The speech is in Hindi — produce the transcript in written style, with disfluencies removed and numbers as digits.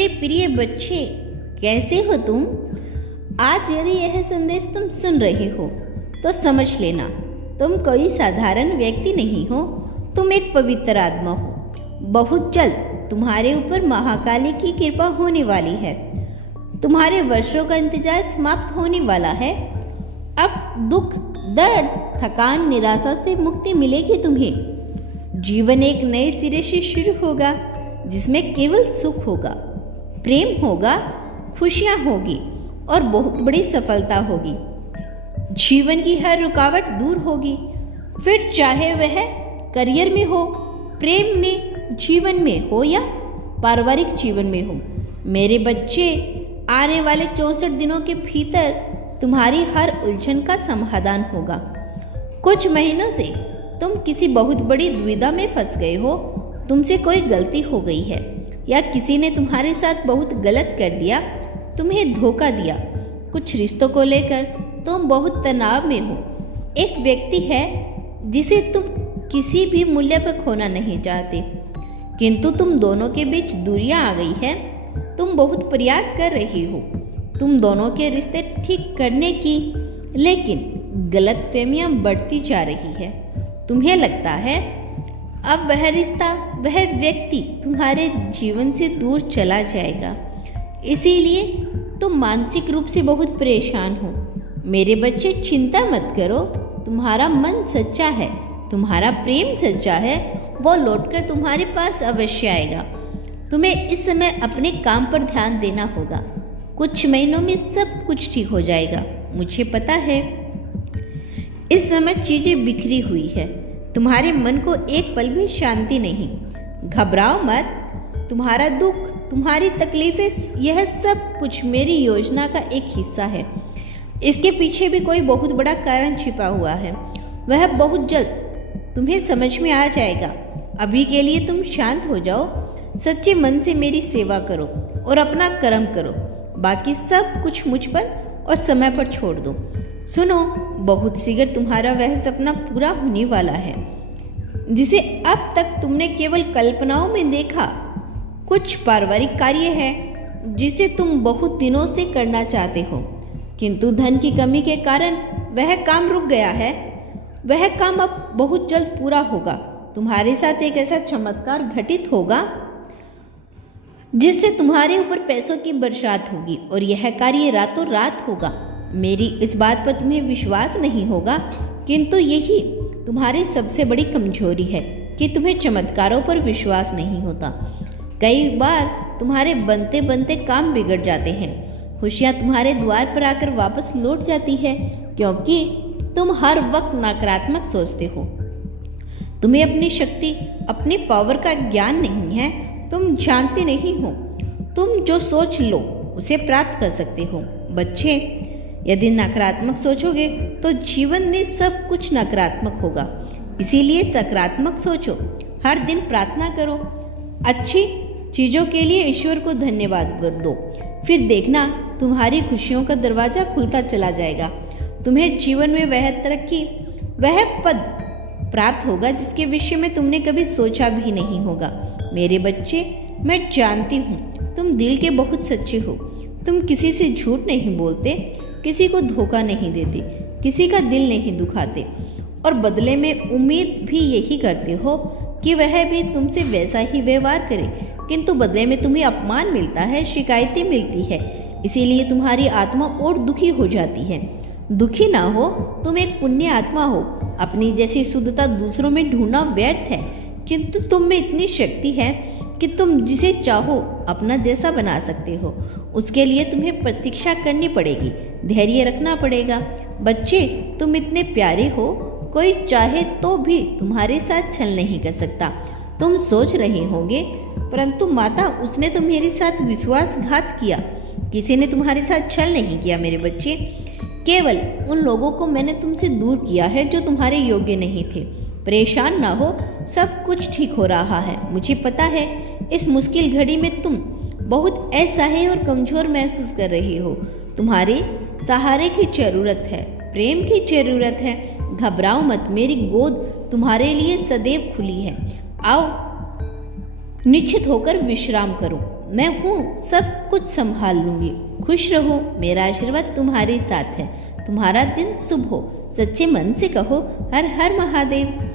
मेरे प्रिय बच्चे, कैसे हो तुम? आज यदि यह संदेश तुम सुन रहे हो तो समझ लेना, तुम कोई साधारण व्यक्ति नहीं हो, तुम एक पवित्र आत्मा हो। बहुत जल्द तुम्हारे ऊपर महाकाली की कृपा होने वाली है। तुम्हारे वर्षों का इंतजार समाप्त होने वाला है। अब दुख, दर्द, थकान, निराशा से मुक्ति मिलेगी तुम्हें। जीवन एक नए सिरे से शुरू होगा, जिसमें केवल सुख होगा, प्रेम होगा, खुशियां होगी और बहुत बड़ी सफलता होगी। जीवन की हर रुकावट दूर होगी, फिर चाहे वह करियर में हो, प्रेम में, जीवन में हो या पारिवारिक जीवन में हो। मेरे बच्चे, आने वाले 64 दिनों के भीतर तुम्हारी हर उलझन का समाधान होगा। कुछ महीनों से तुम किसी बहुत बड़ी दुविधा में फंस गए हो। तुमसे कोई गलती हो गई है या किसी ने तुम्हारे साथ बहुत गलत कर दिया, तुम्हें धोखा दिया। कुछ रिश्तों को लेकर तुम बहुत तनाव में हो। एक व्यक्ति है जिसे तुम किसी भी मूल्य पर खोना नहीं चाहते, किंतु तुम दोनों के बीच दूरियां आ गई है। तुम बहुत प्रयास कर रही हो तुम दोनों के रिश्ते ठीक करने की, लेकिन गलतफहमियां बढ़ती जा रही है। तुम्हें लगता है अब वह रिश्ता, वह व्यक्ति तुम्हारे जीवन से दूर चला जाएगा, इसीलिए तुम मानसिक रूप से बहुत परेशान हो। मेरे बच्चे, चिंता मत करो, तुम्हारा मन सच्चा है, तुम्हारा प्रेम सच्चा है, वो लौटकर तुम्हारे पास अवश्य आएगा। तुम्हें इस समय अपने काम पर ध्यान देना होगा। कुछ महीनों में सब कुछ ठीक हो जाएगा। मुझे पता है इस समय चीजें बिखरी हुई है, तुम्हारे मन को एक पल भी शांति नहीं। घबराओ मत, तुम्हारा दुख, तुम्हारी तकलीफें, यह सब कुछ मेरी योजना का एक हिस्सा है। इसके पीछे भी कोई बहुत बड़ा कारण छिपा हुआ है, वह बहुत जल्द तुम्हें समझ में आ जाएगा। अभी के लिए तुम शांत हो जाओ, सच्चे मन से मेरी सेवा करो और अपना कर्म करो। बाकी सब कुछ मुझ पर और समय पर छोड़ दो। सुनो, बहुत शीघ्र तुम्हारा वह सपना पूरा होने वाला है जिसे अब तक तुमने केवल कल्पनाओं में देखा। कुछ पारिवारिक कार्य है जिसे तुम बहुत दिनों से करना चाहते हो, किंतु धन की कमी के कारण वह काम रुक गया है। वह काम अब बहुत जल्द पूरा होगा। तुम्हारे साथ एक ऐसा चमत्कार घटित होगा जिससे तुम्हारे ऊपर पैसों की बरसात होगी और यह कार्य रातों रात होगा। मेरी इस बात पर तुम्हें विश्वास नहीं होगा, किंतु यही तुम्हारी सबसे बड़ी कमजोरी है कि तुम्हें चमत्कारों पर विश्वास नहीं होता। कई बार तुम्हारे बनते बनते काम बिगड़ जाते हैं। खुशियाँ तुम्हारे द्वार पर आकर वापस लौट जाती है, क्योंकि तुम हर वक्त नकारात्मक सोचते हो। तुम्हें अपनी शक्ति, अपनी पावर का ज्ञान नहीं है। तुम जानते नहीं हो तुम जो सोच लो उसे प्राप्त कर सकते हो। बच्चे, यदि नकारात्मक सोचोगे तो जीवन में सब कुछ नकारात्मक होगा। इसीलिए सकारात्मक सोचो, हर दिन प्रार्थना करो, अच्छी चीज़ों के लिए ईश्वर को धन्यवाद दो। फिर देखना तुम्हारी खुशियों का दरवाज़ा खुलता चला जाएगा। तुम्हें जीवन में वह तरक्की, वह पद प्राप्त होगा जिसके विषय में तुमने कभी सोचा भी नहीं होगा। मेरे बच्चे, मैं जानती हूँ तुम दिल के बहुत सच्चे हो। तुम किसी से झूठ नहीं बोलते, किसी को धोखा नहीं देते, किसी का दिल नहीं दुखाते और बदले में उम्मीद भी यही करते हो कि वह भी तुमसे वैसा ही व्यवहार करे, किंतु बदले में तुम्हें अपमान मिलता है, शिकायतें मिलती है। इसीलिए तुम्हारी आत्मा और दुखी हो जाती है। दुखी ना हो, तुम एक पुण्य आत्मा हो। अपनी जैसी शुद्धता दूसरों में ढूंढना व्यर्थ है, किंतु तुम में इतनी शक्ति है कि तुम जिसे चाहो अपना जैसा बना सकते हो। उसके लिए तुम्हें प्रतीक्षा करनी पड़ेगी, धैर्य रखना पड़ेगा। बच्चे, तुम इतने प्यारे हो, कोई चाहे तो भी तुम्हारे साथ छल नहीं कर सकता। तुम सोच रहे होंगे, परंतु माता, उसने तो मेरे साथ विश्वासघात किया। किसी ने तुम्हारे साथ छल नहीं किया मेरे बच्चे। केवल उन लोगों को मैंने तुमसे दूर किया है जो तुम्हारे योग्य नहीं थे। परेशान ना हो, सब कुछ ठीक हो रहा है। मुझे पता है इस मुश्किल घड़ी में तुम बहुत असहाय और कमजोर महसूस कर रही हो। तुम्हारे सहारे की जरूरत है, प्रेम की जरूरत है। घबराओ मत, मेरी गोद तुम्हारे लिए सदैव खुली है। आओ, निश्चित होकर विश्राम करो। मैं हूँ, सब कुछ संभाल लूंगी। खुश रहो, मेरा आशीर्वाद तुम्हारे साथ है। तुम्हारा दिन शुभ हो। सच्चे मन से कहो हर हर महादेव।